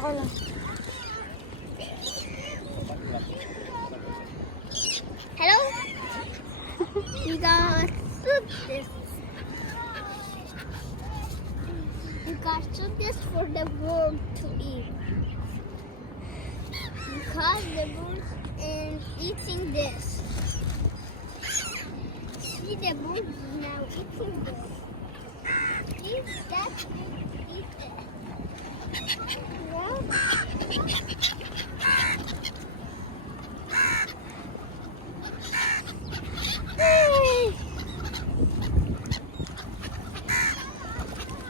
Hello? You got this. You got this for the bird to eat. Because the bird is eating this. See, the bird is now eating this. See, that's it. Eat it. Yeah.